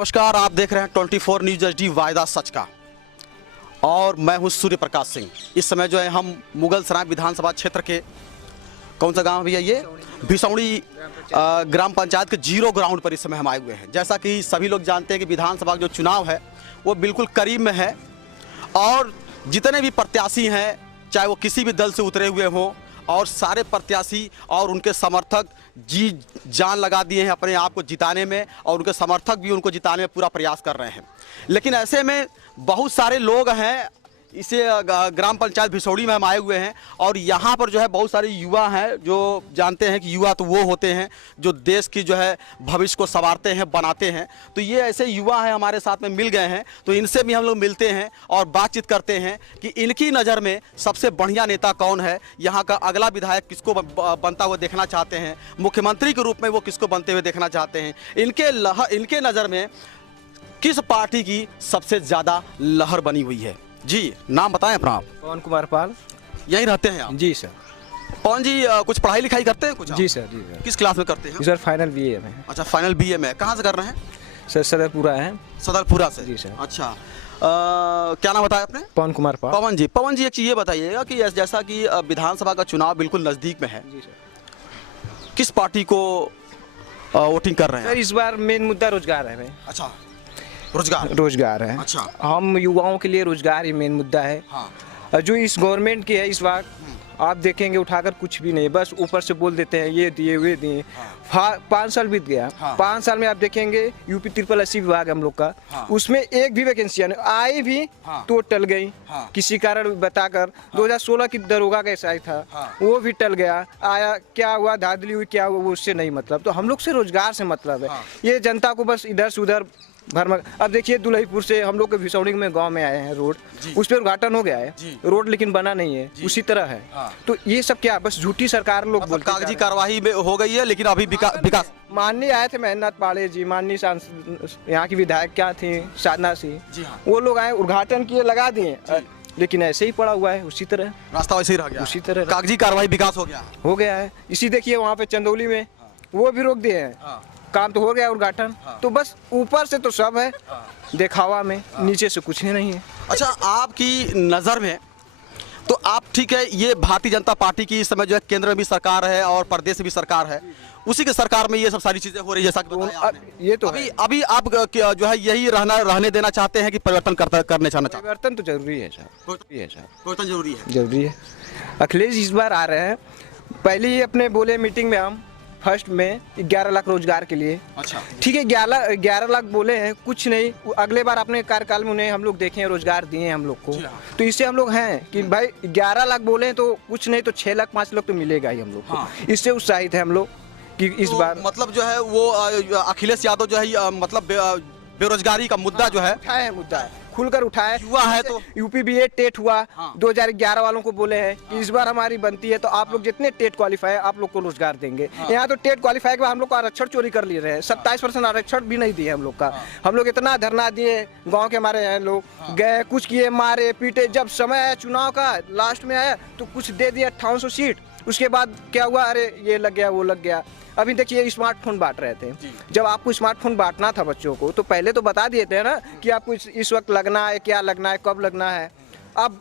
नमस्कार, आप देख रहे हैं 24 न्यूज HD वायदा सच का और मैं हूं सूर्य प्रकाश सिंह। इस समय जो है हम मुगल सराय विधानसभा क्षेत्र के कौन सा गांव भैया ये भिसौड़ी ग्राम पंचायत के 0 ग्राउंड पर इस समय हम आए हुए हैं। जैसा कि सभी लोग जानते हैं कि विधानसभा का जो चुनाव है वो बिल्कुल करीब में है और जितने भी प्रत्याशी हैं चाहे वो किसी भी दल से उतरे हुए हों और सारे प्रत्याशी और उनके समर्थक जी जान लगा दिए हैं अपने आप को जिताने में और उनके समर्थक भी उनको जिताने में पूरा प्रयास कर रहे हैं। लेकिन ऐसे में बहुत सारे लोग हैं, इसे ग्राम पंचायत भिसौड़ी में हम आए हुए हैं और यहाँ पर जो है बहुत सारे युवा हैं जो जानते हैं कि युवा तो वो होते हैं जो देश की जो है भविष्य को संवारते हैं, बनाते हैं। तो ये ऐसे युवा हैं हमारे साथ में मिल गए हैं, तो इनसे भी हम लोग मिलते हैं और बातचीत करते हैं कि इनकी नज़र में सबसे बढ़िया नेता कौन है, यहाँ का अगला विधायक किसको बनता हुआ देखना चाहते हैं, मुख्यमंत्री के रूप में वो किसको बनते हुए देखना चाहते हैं, इनके नज़र में किस पार्टी की सबसे ज़्यादा लहर बनी हुई है। जी नाम बताएं अपना आप। पवन कुमार पाल। यहीं रहते हैं आप? जी सर। पवन जी कुछ पढ़ाई लिखाई करते हैं कुछ? जी सर। जी सर। किस क्लास में करते हैं? सर फाइनल BA में। अच्छा फाइनल BA में। कहाँ से कर रहे हैं? सर सदरपुरा है। सदरपुरा से? जी सर। अच्छा क्या नाम बताया आपने? पवन कुमार पाल। पवन जी एक चीज़ ये बताइएगा कि जैसा कि विधानसभा का चुनाव बिल्कुल नज़दीक में है, जी सर, किस पार्टी को वोटिंग कर रहे हैं? सर इस बार मेन मुद्दा रोजगार है भाई। अच्छा रोजगार है। अच्छा हम युवाओं के लिए रोजगार ही मेन मुद्दा है। हाँ। जो इस गवर्नमेंट की है इस बार आप देखेंगे उठाकर कुछ भी नहीं, बस ऊपर से बोल देते हैं ये दिए वे दिए। 5 साल बीत गया। 5 साल में आप देखेंगे UP 80 विभाग है हम लोग का, उसमें एक भी वैकेंसी आई भी तो टल गई किसी कारण बताकर। 2016 की दरोगा का SI था वो भी टल गया। आया क्या हुआ, धांधली हुई क्या हुआ, वो उससे नहीं मतलब। तो हम लोग से रोजगार से मतलब है। ये जनता को बस इधर से उधर भरमा। अब देखिए दुल्हीपुर से हम लोग के भिसौड़ी में गांव में आए हैं, रोड उस पर उद्घाटन हो गया है रोड, लेकिन बना नहीं है, उसी तरह है। तो ये सब क्या बस झूठी सरकार लोग मतलब कागजी कार्रवाई में हो गई है लेकिन अभी विकास। माननीय आए थे मेहनत पाड़े जी, माननीय यहाँ की विधायक क्या थी साधना सिंह, वो लोग आए उद्घाटन किए लगा दिए, लेकिन ऐसे ही पड़ा हुआ है, उसी तरह रास्ता वैसे ही रह गया, उसी तरह कागजी कार्रवाई विकास हो गया है। इसी देखिए वहाँ पे चंदौली में वो भी रोक दिए हैं, काम तो हो गया उद्घाटन। तो बस ऊपर से तो सब है दिखावा में, नीचे से कुछ ही नहीं है। अच्छा आपकी नज़र में तो आप ठीक है, ये भारतीय जनता पार्टी की इस समय जो है केंद्र में भी सरकार है और प्रदेश में भी सरकार है, उसी के सरकार में ये सब सारी चीजें हो रही है जैसा कि बताया ये तो अभी आप जो है यही रहने देना चाहते हैं कि परिवर्तन करने चाहना चाहते हैं? परिवर्तन तो जरूरी है सर, परिवर्तन जरूरी है। अखिलेश इस बार आ रहे हैं, पहले ही अपने बोले मीटिंग में हम फर्स्ट में 11 लाख रोजगार के लिए। अच्छा ठीक है, 11 लाख बोले हैं, कुछ नहीं। अगले बार अपने कार्यकाल में उन्हें हम लोग देखे हैं, रोजगार दिए हैं हम लोग को। तो इससे हम लोग हैं कि भाई 11 लाख बोले हैं तो कुछ नहीं तो 6 लाख 5 लाख तो मिलेगा ही हम लोग को। इससे उत्साहित है हम लोग कि इस बार मतलब जो है वो अखिलेश यादव जो है मतलब बेरोजगारी का मुद्दा जो है मुद्दा है, खुलकर उठाए। युवा है तो UP BA टेट हुआ 2011 वालों को बोले हैं कि इस बार हमारी बनती है तो आप लोग जितने टेट क्वालिफाई है आप लोग को रोजगार देंगे। यहाँ तो टेट क्वालिफाई के बाद हम लोग को आरक्षण चोरी कर लिए रहे हैं, 27% आरक्षण भी नहीं दिए हम लोग का। हम लोग इतना धरना दिए, गाँव के हमारे हैं लोग गए, कुछ किए, मारे पीटे। जब समय आया चुनाव का लास्ट में आया तो कुछ दे दिया 5800 सीट। उसके बाद क्या हुआ, अरे ये लग गया वो लग गया। अभी देखिए स्मार्टफोन बांट रहे थे, जब आपको स्मार्टफोन बांटना था बच्चों को तो पहले तो बता दिए थे ना कि आपको इस वक्त लगना है, क्या लगना है, कब लगना है। अब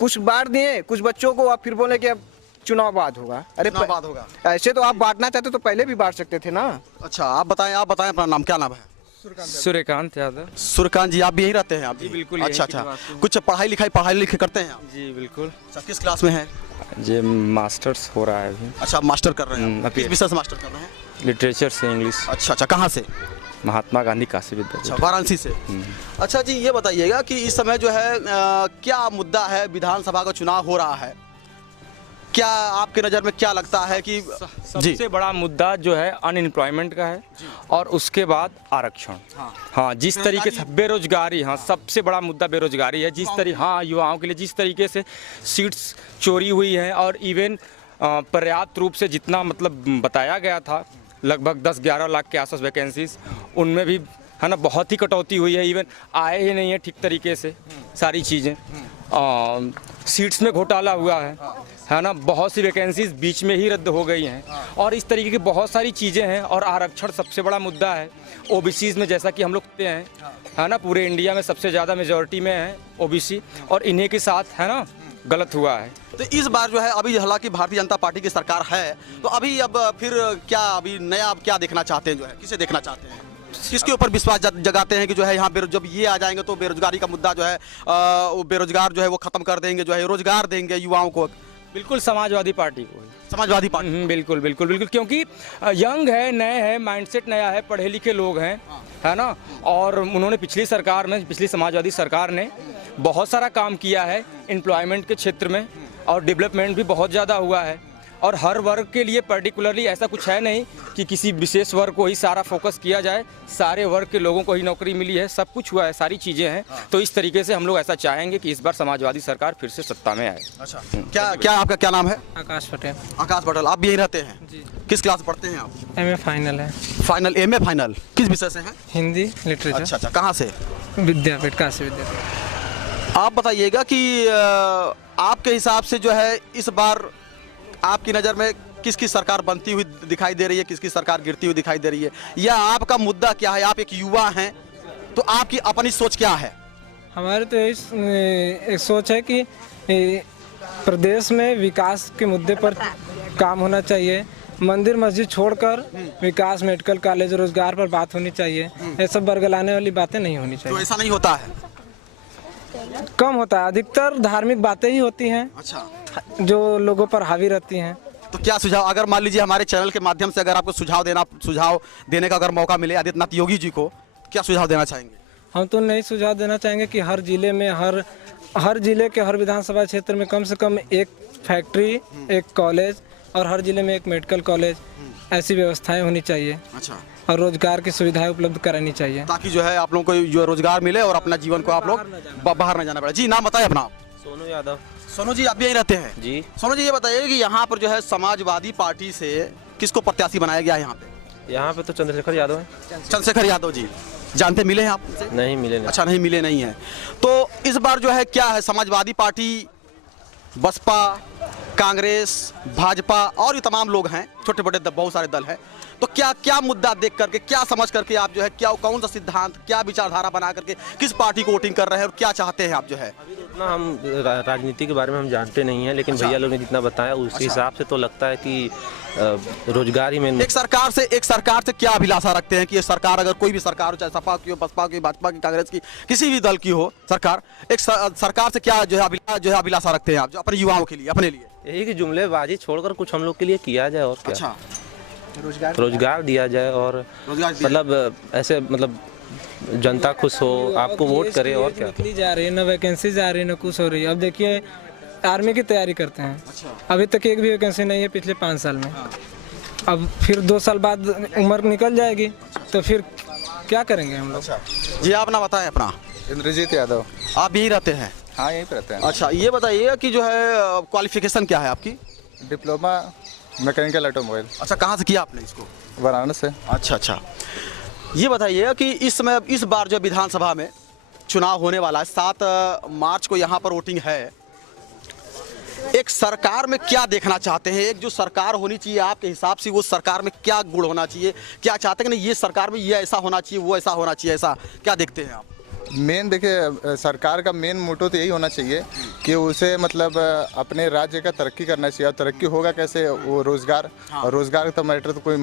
कुछ बांट दिए कुछ बच्चों को, आप फिर बोले कि अब चुनाव बाद होगा। अरे बाद होगा, ऐसे तो आप बांटना चाहते तो पहले भी बांट सकते थे ना। अच्छा आप बताएं अपना नाम क्या नाम है? सूर्यकांत यादव। सूर्यकांत जी आप भी यहीं रहते हैं? आप जी बिल्कुल। अच्छा कुछ पढ़ाई लिखाई करते हैं आप? जी बिल्कुल। किस क्लास में है? जी मास्टर्स हो रहा है अभी। अच्छा मास्टर कर रहे हैं, किस विषय से मास्टर कर रहे हैं? लिटरेचर से इंग्लिश। अच्छा कहाँ से? महात्मा गांधी काशी विद्यालय। अच्छा वाराणसी से। अच्छा जी ये बताइएगा कि इस समय जो है क्या मुद्दा है, विधानसभा का चुनाव हो रहा है, क्या आपके नज़र में क्या लगता है कि सबसे बड़ा मुद्दा जो है अनएम्प्लॉयमेंट का है और उसके बाद आरक्षण। हाँ जिस तरीके से बेरोजगारी, हाँ सबसे बड़ा मुद्दा बेरोजगारी है। जिस तरीके युवाओं के लिए जिस तरीके से सीट्स चोरी हुई है और इवन पर्याप्त रूप से जितना मतलब बताया गया था लगभग 10-11 लाख के आसपास वैकेंसीज, उनमें भी है ना, बहुत ही कटौती हुई है, इवन आए ही नहीं है ठीक तरीके से सारी चीज़ें। सीट्स में घोटाला हुआ है ना, बहुत सी वैकेंसीज बीच में ही रद्द हो गई हैं, और इस तरीके की बहुत सारी चीज़ें हैं। और आरक्षण सबसे बड़ा मुद्दा है। ओबीसीज में जैसा कि हम लोग कहते हैं, है ना, पूरे इंडिया में सबसे ज़्यादा मेजॉरिटी में है ओबीसी, और इन्हीं के साथ, है ना, गलत हुआ है। तो इस बार जो है अभी हालांकि भारतीय जनता पार्टी की सरकार है, तो अभी अब फिर क्या अभी नया अब क्या देखना चाहते हैं, जो है किसे देखना चाहते हैं, किसके ऊपर विश्वास जगाते हैं कि जो है यहाँ जब ये आ जाएंगे तो बेरोजगारी का मुद्दा जो है वो बेरोजगार जो है वो खत्म कर देंगे, जो है रोजगार देंगे युवाओं को? बिल्कुल समाजवादी पार्टी को। समाजवादी पार्टी बिल्कुल बिल्कुल बिल्कुल, क्योंकि यंग है, नए हैं, माइंडसेट नया है, पढ़े लिखे लोग हैं, है ना। और उन्होंने पिछली समाजवादी सरकार ने बहुत सारा काम किया है एम्प्लॉयमेंट के क्षेत्र में, और डेवलपमेंट भी बहुत ज़्यादा हुआ है। और हर वर्ग के लिए पर्टिकुलरली ऐसा कुछ है नहीं कि किसी विशेष वर्ग को ही सारा फोकस किया जाए, सारे वर्ग के लोगों को ही नौकरी मिली है, सब कुछ हुआ है, सारी चीज़ें हैं। तो इस तरीके से हम लोग ऐसा चाहेंगे कि इस बार समाजवादी सरकार फिर से सत्ता में आए। अच्छा, क्या आपका क्या नाम है? आकाश पटेल। आकाश पटेल, आप भी यहीं रहते हैं? जी। किस क्लास पढ़ते हैं आप? MA फाइनल है। फाइनल, MA फाइनल किस विषय से है? हिंदी लिटरेचर। अच्छा, कहाँ से? विद्यापीठ, काशी विद्यापीठ। आप बताइएगा कि आपके हिसाब से जो है इस बार आपकी नज़र में किसकी सरकार बनती हुई दिखाई दे रही है, किसकी सरकार गिरती हुई दिखाई दे रही है, या आपका मुद्दा क्या है? आप एक युवा हैं तो आपकी अपनी सोच क्या है? हमारे तो एक सोच है कि प्रदेश में विकास के मुद्दे पर काम होना चाहिए। मंदिर मस्जिद छोड़कर विकास, मेडिकल कॉलेज, रोजगार पर बात होनी चाहिए। ये सब बरगलाने वाली बातें नहीं होनी चाहिए। तो ऐसा नहीं होता है? कम होता है, अधिकतर धार्मिक बातें ही होती हैं। अच्छा, जो लोगों पर हावी रहती हैं। तो क्या सुझाव, अगर मान लीजिए हमारे चैनल के माध्यम से अगर आपको सुझाव देने का अगर मौका मिले आदित्यनाथ योगी जी को, क्या सुझाव देना चाहेंगे? हम तो नहीं सुझाव देना चाहेंगे कि हर जिले में, हर जिले के हर विधानसभा क्षेत्र में कम से कम एक फैक्ट्री, एक कॉलेज, और हर जिले में एक मेडिकल कॉलेज, ऐसी व्यवस्थाएं होनी चाहिए। अच्छा। और रोजगार की सुविधाएं उपलब्ध करानी चाहिए, ताकि जो है आप लोगों को जो रोजगार मिले और अपना जीवन को आप लोग बाहर न जाना पड़े। जी, नाम बताए अपना? सोनू यादव। सोनू जी, आप भी यहीं रहते हैं? जी। सोनू जी, ये बताइए कि यहाँ पर जो है समाजवादी पार्टी से किसको प्रत्याशी बनाया गया है यहाँ पे? यहाँ पे तो चंद्रशेखर यादव है। चंद्रशेखर यादव जी, जानते मिले हैं आप? नहीं मिले नहीं। अच्छा, नहीं मिले नहीं है। तो इस बार जो है क्या है, समाजवादी पार्टी, बसपा, कांग्रेस, भाजपा और ये तमाम लोग हैं, छोटे बड़े बहुत सारे दल हैं, तो क्या मुद्दा देख करके, क्या समझ करके आप जो है कौन सा सिद्धांत, क्या विचारधारा बना करके किस पार्टी को वोटिंग कर रहे हैं और क्या चाहते हैं आप जो है? उतना हम राजनीति के बारे में हम जानते नहीं हैं, लेकिन भैया लोग ने जितना बताया उस हिसाब से तो लगता है कि रोजगार ही में। एक सरकार से क्या अभिलाषा रखते हैं कि ये सरकार, अगर कोई भी सरकार हो, चाहे सपा की हो, बसपा की, भाजपा की, कांग्रेस की, किसी भी दल की हो सरकार, एक सरकार से क्या जो है अभिलाषा रखते हैं आप जो अपने युवाओं के लिए, अपने लिए? यही कि जुमलेबाजी छोड़कर कुछ हम लोग के लिए किया जाए, और क्या। अच्छा, रोजगार दिया जाए, और मतलब ऐसे मतलब जनता खुश हो, आपको वोट करे, और क्या। निकली जा रही है, ना वैकेंसी जा रही है, ना कुछ हो रही है। अब देखिए, आर्मी की तैयारी करते हैं। अच्छा। अभी तक एक भी वैकेंसी नहीं है पिछले 5 साल में। अब फिर 2 साल बाद उम्र निकल जाएगी, तो फिर क्या करेंगे हम लोग? जी, आप ना बताएं अपना? इंद्रजीत यादव। आप यहीं रहते हैं? हाँ, यहीं पे रहते हैं। अच्छा, ये बताइए कि जो है क्वालिफिकेशन क्या है आपकी? Diploma mechanical automobile. अच्छा, कहाँ से किया आपने इसको? वाराणसी से। अच्छा, ये बताइए कि इस बार जो विधानसभा में चुनाव होने वाला है, 7 मार्च को यहाँ पर वोटिंग है, एक सरकार में क्या देखना चाहते हैं? एक जो सरकार होनी चाहिए आपके हिसाब से, वो सरकार में क्या गुण होना चाहिए? क्या चाहते हैं कि नहीं ये सरकार में ये ऐसा होना चाहिए, वो ऐसा होना चाहिए, ऐसा क्या देखते हैं आप? मेन देखिए, सरकार का मेन मोटो तो यही होना चाहिए कि उसे मतलब अपने राज्य का तरक्की करना चाहिए। और तरक्की होगा कैसे? वो रोजगार। हाँ। और रोजगार का मैटर तो कोई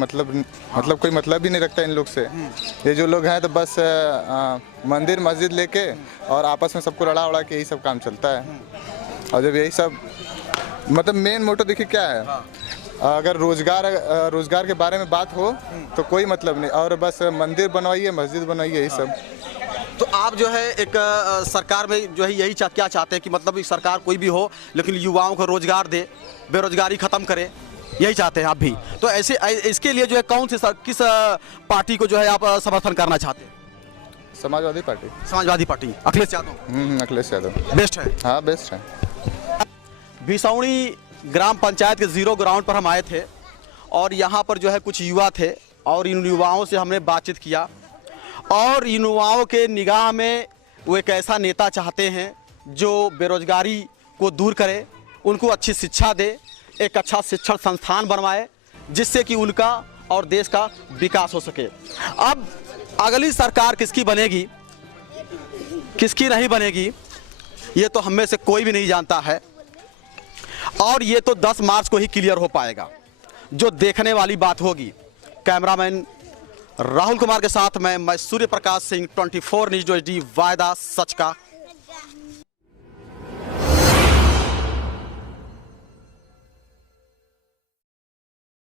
कोई मतलब ही नहीं रखता इन लोग से। ये जो लोग हैं तो बस मंदिर मस्जिद लेके और आपस में सबको लड़ा उड़ा के यही सब काम चलता है। और जब यही सब मतलब मेन मोटो देखिए क्या है। हाँ। अगर रोजगार के बारे में बात हो तो कोई मतलब नहीं, और बस मंदिर बनवाइए, मस्जिद बनवाइए, यही सब। तो आप जो है एक सरकार में जो है यही क्या चाहते हैं कि मतलब सरकार कोई भी हो लेकिन युवाओं को रोजगार दे, बेरोजगारी खत्म करे, यही चाहते हैं आप भी? तो ऐसे इसके लिए जो है किस पार्टी को जो है आप समर्थन करना चाहते हैं? Samajwadi party. Samajwadi party, Akhilesh Yadav. Akhilesh Yadav best है। हाँ, बेस्ट है। भिसौनी ग्राम पंचायत के 0 ग्राउंड पर हम आए थे और यहाँ पर जो है कुछ युवा थे और इन युवाओं से हमने बातचीत किया और युवाओं के निगाह में वो एक ऐसा नेता चाहते हैं जो बेरोजगारी को दूर करे, उनको अच्छी शिक्षा दे, एक अच्छा शिक्षण संस्थान बनवाए जिससे कि उनका और देश का विकास हो सके। अब अगली सरकार किसकी बनेगी, किसकी नहीं बनेगी, ये तो हम में से कोई भी नहीं जानता है और ये तो 10 मार्च को ही क्लियर हो पाएगा, जो देखने वाली बात होगी। कैमरामैन राहुल कुमार के साथ मैं सूर्य प्रकाश सिंह, 24 न्यूज़ HD, वायदा सच का।